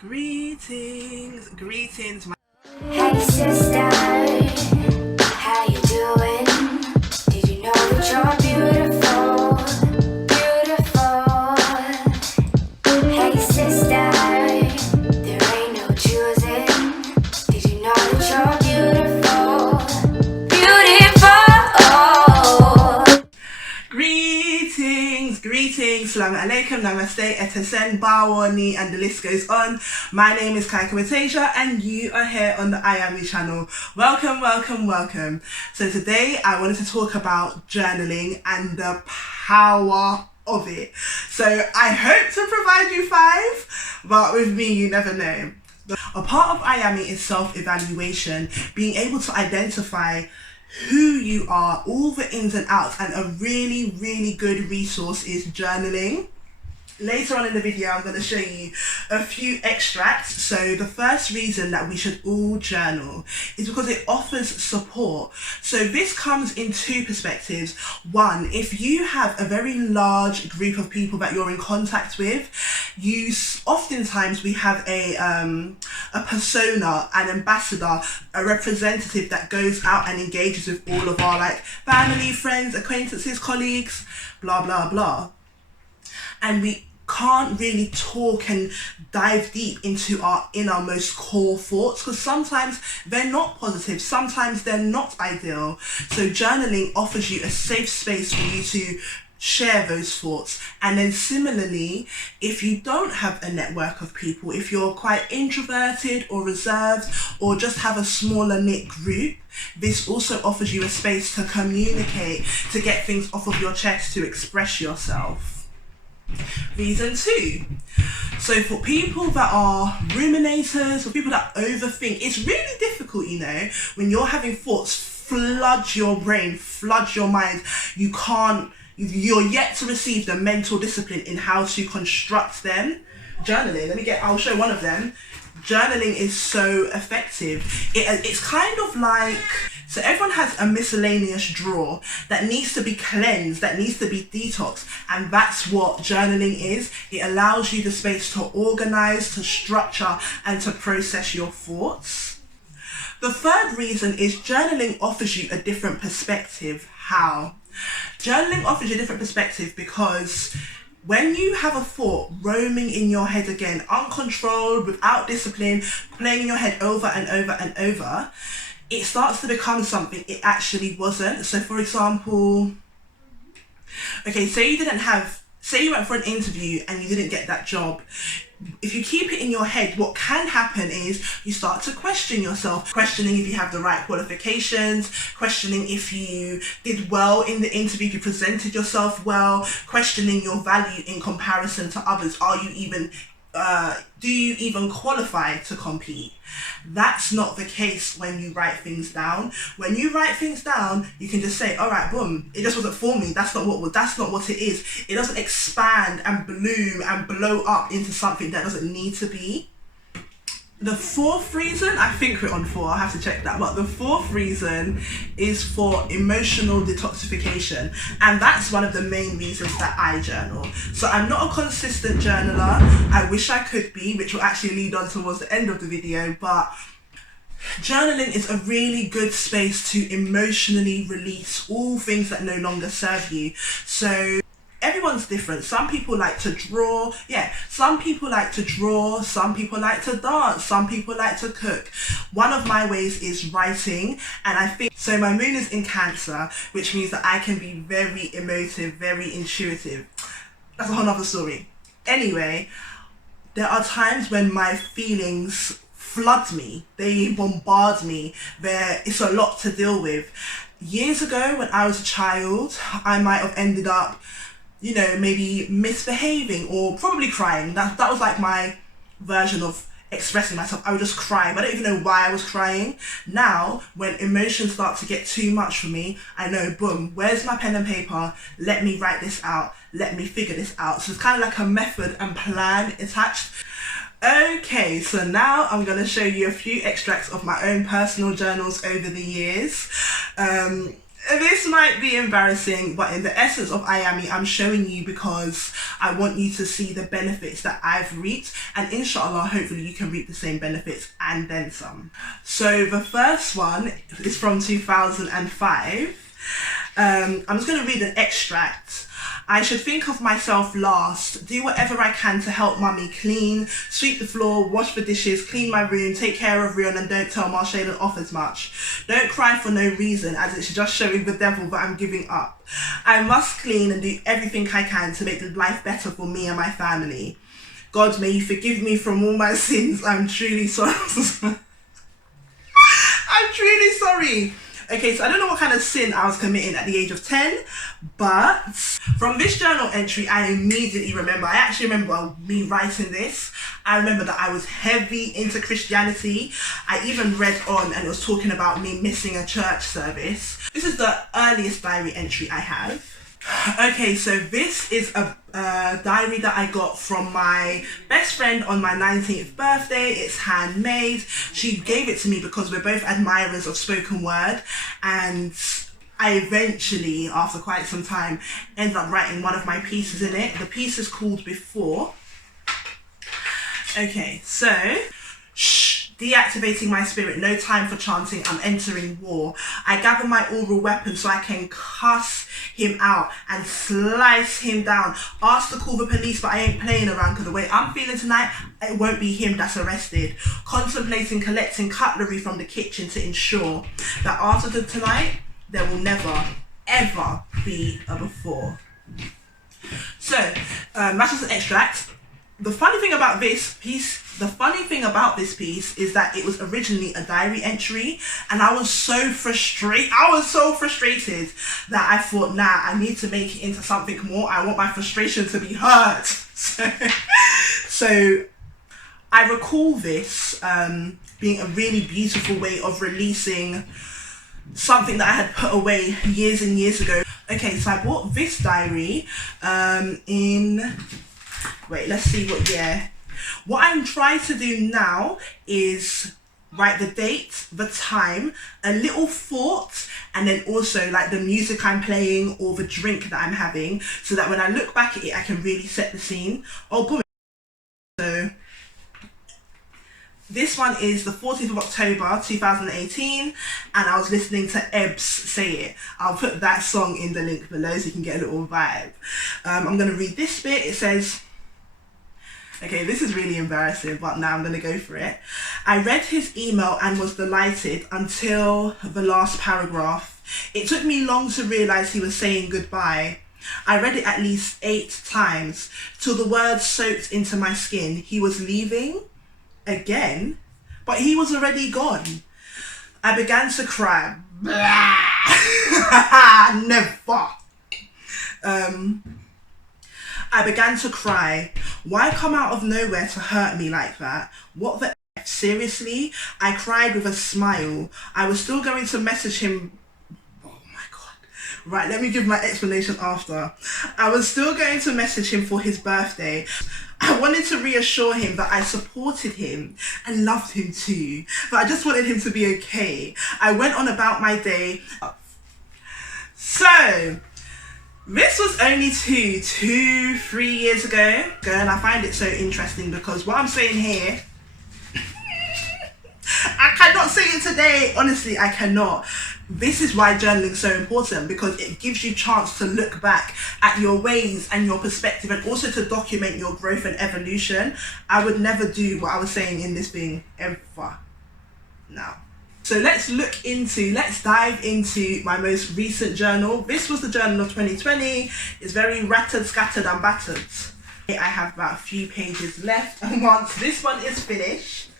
Greetings. Hey sister, how you doing? Did you know that you're beautiful, beautiful? Hey sister, there ain't no choosing. Did you know that you're beautiful, beautiful? Greetings, Salaam alaikum, namaste, etesen, bawani, and the list goes on. My name is Kai Kamatasia and you are here on the Eyeame channel. Welcome. So today I wanted to talk about journaling and the power of it. So I hope to provide you 5, but with me you never know. A part of Eyeame is self-evaluation, being able to identify who you are, all the ins and outs, and a really good resource is journaling. Later on in the video I'm going to show you a few extracts. So the first reason that we should all journal is because it offers support. So this comes in 2 perspectives. One, if you have a very large group of people that you're in contact with, oftentimes we have a persona, an ambassador, a representative that goes out and engages with all of our family, friends, acquaintances, colleagues, blah blah blah, and we can't really talk and dive deep into our innermost core thoughts because sometimes they're not positive, sometimes they're not ideal. So journaling offers you a safe space for you to share those thoughts. And then similarly, if you don't have a network of people, if you're quite introverted or reserved or just have a smaller knit group, this also offers you a space to communicate, to get things off of your chest, to express yourself. Reason 2. So for people that are ruminators, for people that overthink, it's really difficult, when you're having thoughts flood your brain, flood your mind. You're yet to receive the mental discipline in how to construct them. Journaling, I'll show one of them. Journaling is so effective. It's kind of like, so everyone has a miscellaneous drawer that needs to be cleansed, that needs to be detoxed, and that's what journaling is. It allows you the space to organize, to structure, and to process your thoughts. The third reason is journaling offers you a different perspective. How? Journaling offers you a different perspective because when you have a thought roaming in your head again, uncontrolled, without discipline, playing in your head over and over, it starts to become something it actually wasn't. So for example, say you went for an interview and you didn't get that job. If you keep it in your head, what can happen is you start to question yourself, questioning if you have the right qualifications, questioning if you did well in the interview, if you presented yourself well, questioning your value in comparison to others. Do you even qualify to compete? That's not the case when you write things down. When you write things down, you can just say, all right, boom, it just wasn't for me. That's not what it is. It doesn't expand and bloom and blow up into something that doesn't need to be. The 4th reason, I think we're on 4, I'll have to check that, but the 4th reason is for emotional detoxification, and that's one of the main reasons that I journal. So I'm not a consistent journaler. I wish I could be, which will actually lead on towards the end of the video, but journaling is a really good space to emotionally release all things that no longer serve you. So everyone's different. Some people like to draw. Some people like to draw. Some people like to dance. Some people like to cook. One of my ways is writing, and I think, so my moon is in Cancer, which means that I can be very emotive, very intuitive. That's a whole other story. Anyway, there are times when my feelings flood me. They bombard me. It's a lot to deal with. Years ago, when I was a child, I might have ended up maybe misbehaving or probably crying. That was like my version of expressing myself. I would just cry, but I don't even know why I was crying. Now, when emotions start to get too much for me, I know, boom, where's my pen and paper? Let me write this out. Let me figure this out. So it's kind of like a method and plan attached. Okay, so now I'm going to show you a few extracts of my own personal journals over the years. This might be embarrassing, but in the essence of Eyeame, I'm showing you because I want you to see the benefits that I've reaped, and inshallah, hopefully you can reap the same benefits and then some. So the first one is from 2005. I'm just going to read an extract. I should think of myself last, do whatever I can to help mummy clean, sweep the floor, wash the dishes, clean my room, take care of Readons, and don't tell Marshallen off as much. Don't cry for no reason, as it's just showing the devil that I'm giving up. I must clean and do everything I can to make life better for me and my family. God, may you forgive me from all my sins. I'm truly sorry. I'm truly sorry. Okay, so I don't know what kind of sin I was committing at the age of 10, but from this journal entry, I immediately remember, I actually remember me writing this. I remember that I was heavy into Christianity. I even read on and it was talking about me missing a church service. This is the earliest diary entry I have. Okay, so this is a diary that I got from my best friend on my 19th birthday. It's handmade. She gave it to me because we're both admirers of spoken word, and I eventually, after quite some time, ended up writing one of my pieces in it. The piece is called Before. Okay, so deactivating my spirit, no time for chanting, I'm entering war. I gather my oral weapon so I can cuss him out and slice him down. Ask to call the police, but I ain't playing around because the way I'm feeling tonight, it won't be him that's arrested. Contemplating collecting cutlery from the kitchen to ensure that after tonight, there will never, ever be a before. So, that's just an extract. The funny thing about this piece is that it was originally a diary entry, and I was so frustrated that I thought, nah, I need to make it into something more. I want my frustration to be heard. So I recall this being a really beautiful way of releasing something that I had put away years and years ago. Okay, so I bought this diary let's see what year. What I'm trying to do now is write the date, the time, a little thought, and then also like the music I'm playing or the drink that I'm having, so that when I look back at it, I can really set the scene. Oh, boom. So this one is the 14th of October 2018, and I was listening to Ebbs Say It. I'll put that song in the link below so you can get a little vibe. I'm going to read this bit. It says, okay, this is really embarrassing, but now I'm going to go for it. I read his email and was delighted until the last paragraph. It took me long to realise he was saying goodbye. I read it at least 8 times, till the words soaked into my skin. He was leaving again, but he was already gone. I began to cry. Never. I began to cry. Why come out of nowhere to hurt me like that? What the F? Seriously? I cried with a smile. I was still going to message him. Oh my God. Right, let me give my explanation after. I was still going to message him for his birthday. I wanted to reassure him that I supported him and loved him too, but I just wanted him to be okay. I went on about my day. So, this was only 3 years ago, and I find it so interesting because what I'm saying here, I cannot say it today. Honestly, I cannot. This is why journaling is so important, because it gives you a chance to look back at your ways and your perspective, and also to document your growth and evolution. I would never do what I was saying in this thing ever. Now. So let's dive into my most recent journal. This was the journal of 2020. It's very rattered, scattered and battered. I have about a few pages left, and once this one is finished,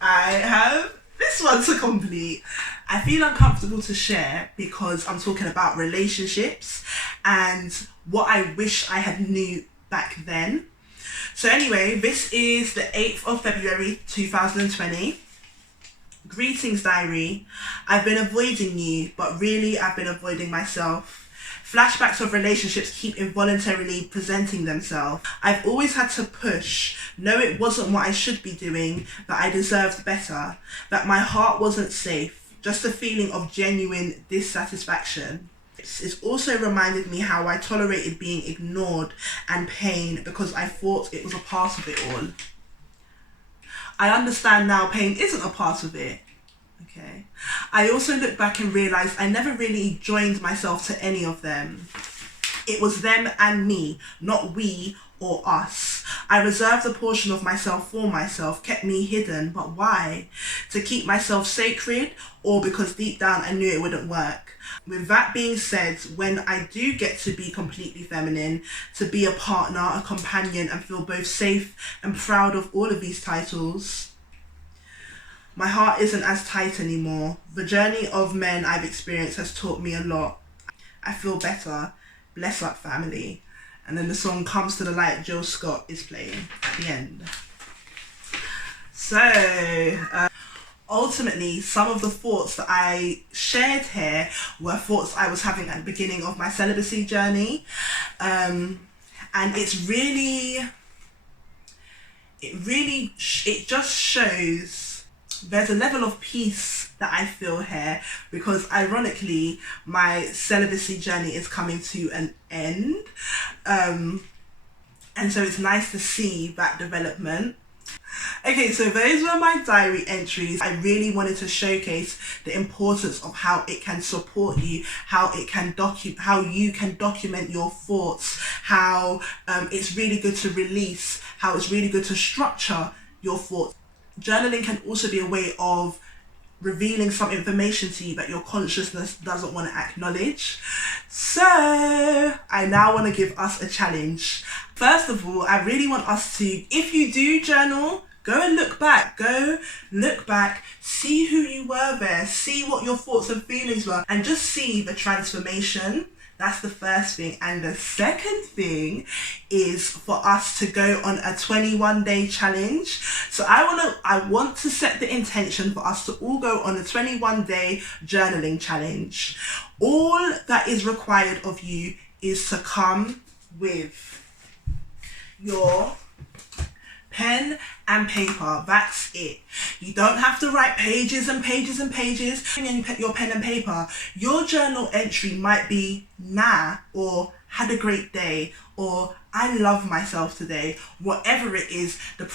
I have this one to complete. I feel uncomfortable to share because I'm talking about relationships and what I wish I had knew back then. So anyway, this is the 8th of February 2020. Greetings, diary. I've been avoiding you, but really I've been avoiding myself. Flashbacks of relationships keep involuntarily presenting themselves. I've always had to push, know it wasn't what I should be doing, that I deserved better, that my heart wasn't safe. just a feeling of genuine dissatisfaction. It's also reminded me how I tolerated being ignored and pain because I thought it was a part of it all. I understand now pain isn't a part of it. Okay. I also look back and realised I never really joined myself to any of them. It was them and me, not we or us. I reserved a portion of myself for myself, kept me hidden, but why? To keep myself sacred, or because deep down I knew it wouldn't work? With that being said, when I do get to be completely feminine, to be a partner, a companion, and feel both safe and proud of all of these titles, my heart isn't as tight anymore. The journey of men I've experienced has taught me a lot. I feel better. Bless up, family. And then the song Comes to the Light, Jill Scott is playing at the end. So, ultimately, some of the thoughts that I shared here were thoughts I was having at the beginning of my celibacy journey. And it just shows there's a level of peace that I feel here, because ironically my celibacy journey is coming to an end, and so it's nice to see that development. Okay, so those were my diary entries. I really wanted to showcase the importance of how it can support you, how you can document your thoughts, how it's really good to release, how it's really good to structure your thoughts. Journaling can also be a way of revealing some information to you that your consciousness doesn't want to acknowledge. So I now want to give us a challenge. First of all, I really want us to, if you do journal, go look back, see who you were there, see what your thoughts and feelings were, and just see the transformation. That's the first thing. And the second thing is for us to go on a 21-day challenge. So I want to set the intention for us to all go on a 21-day journaling challenge. All that is required of you is to come with your pen and paper. That's it. You don't have to write pages and pages and pages in your pen and paper. Your journal entry might be nah, or had a great day, or I love myself today. Whatever it is, the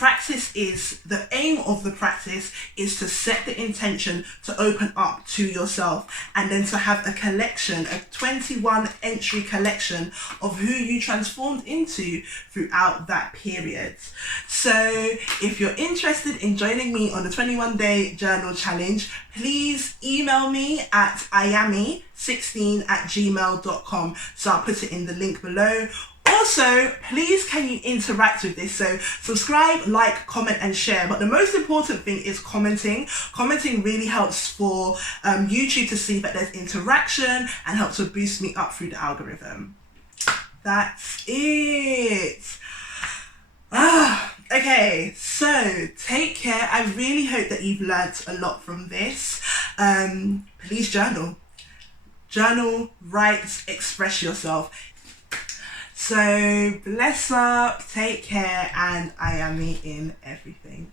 aim of the practice is to set the intention to open up to yourself, and then to have a collection, a 21 entry collection of who you transformed into throughout that period. So if you're interested in joining me on the 21-day journal challenge, please email me at Eyeame16@gmail.com. So I'll put it in the link below. Also, please can you interact with this? So subscribe, like, comment and share. But the most important thing is commenting. Commenting really helps for YouTube to see that there's interaction and helps to boost me up through the algorithm. That's it. Okay, so take care. I really hope that you've learnt a lot from this. Please journal. Journal, write, express yourself. So bless up, take care, and I am in everything.